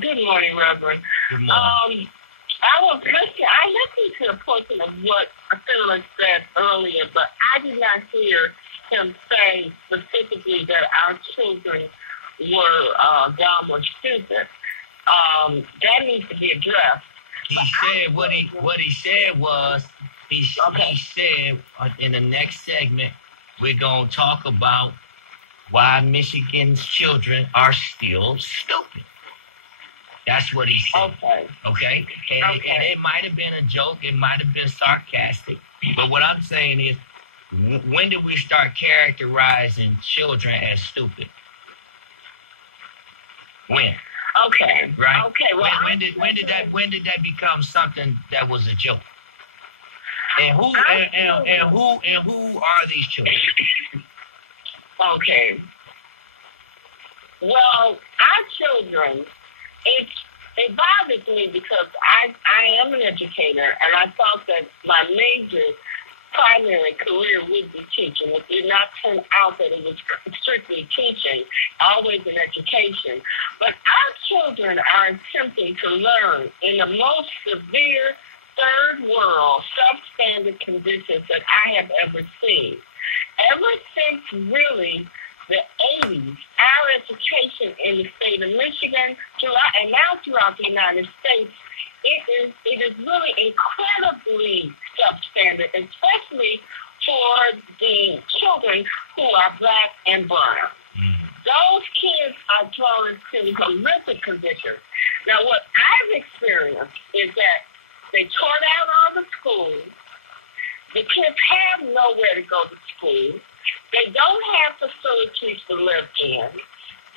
Good morning, Reverend. Good morning. I listened to a portion of what Philip said earlier, but I did not hear him say specifically that our children were dumb or stupid. That needs to be addressed. He said what he said was he said in the next segment we're gonna talk about why Michigan's children are still stupid. That's what he said. Okay? And it might have been a joke. It might have been sarcastic. But what I'm saying is, when did we start characterizing children as stupid? When? Okay. Right? Okay. Well, when did that become something that was a joke? And who are these children? Okay. Well, our children, it bothers me because I am an educator, and I thought that my major primary career would be teaching. It did not turn out that it was strictly teaching, always in education. But our children are attempting to learn in the most severe third world substandard conditions that I have ever seen. Ever since really the 80s, our education in the state of Michigan, and now throughout the United States, it is really incredibly substandard, especially for the children who are black and brown. Those kids are thrown into horrific conditions. Now, what I've experienced is that they tore down all the schools. The kids have nowhere to go to school. They don't have facilities to live in.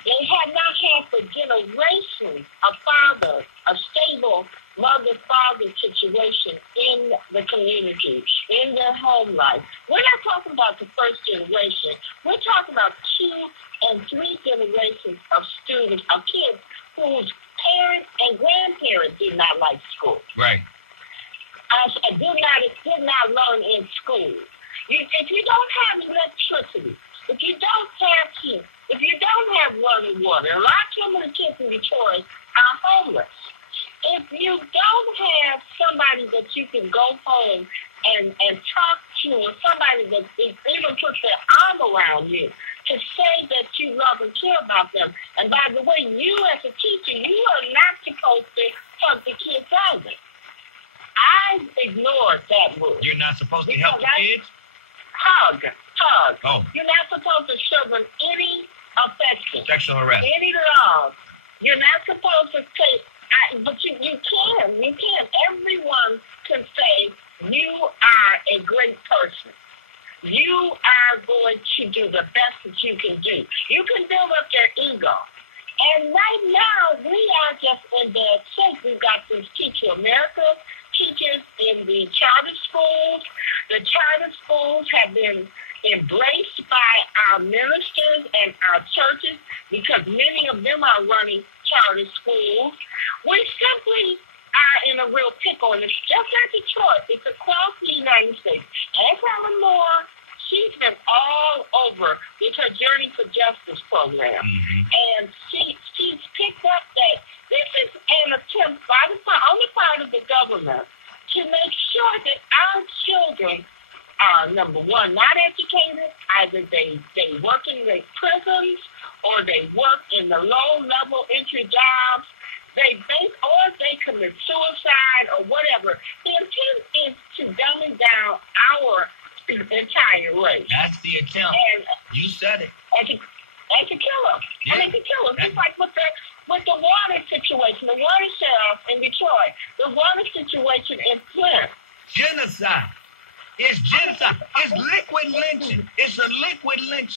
They have not had for generations a stable mother-father situation in the community, in their home life. We're not talking about the first generation. We're talking about 2 and 3 generations of students, of kids whose parents and grandparents did not like school. Right. Did not learn in school. If you don't have electricity, if you don't have heat, if you don't have running water, a lot of the kids in Detroit are homeless. If you don't have somebody that you can go home and talk to, or somebody that even puts their arm around you to say that you love and care about them. And by the way, you as a teacher, you are not supposed to help the kids either. I ignored that word. You're not supposed to help the kids? Hug. Oh. You're not supposed to show them any affection. Sexual harassment. Any love. You're not supposed to say, but you can. You can. Everyone can say, you are a great person. You are going to do the best that you can do. You can build up their ego. And right now, we are just in the shape. We've got this Teach America teachers in the charter schools. The charter schools have been embraced by our ministers and our churches because many of them are running charter schools. We simply are in a real pickle, and it's just not Detroit. It's across the United States. And Helen Moore, she's been all over with her Journey for Justice program. And she's picked up that this is an attempt on the part of the government to make sure that our children are, number one, not educated. Either they work in the prisons or they work in the low-level entry jobs. They commit suicide or whatever. The intent is to dumb down our entire race. That's the attempt. And you said it. And to kill them. Yeah. I mean, to kill them. Just like with the water situation, the water sheriff in Detroit, the water situation in Flint. Genocide. It's genocide. It's liquid lynching. It's a liquid lynching.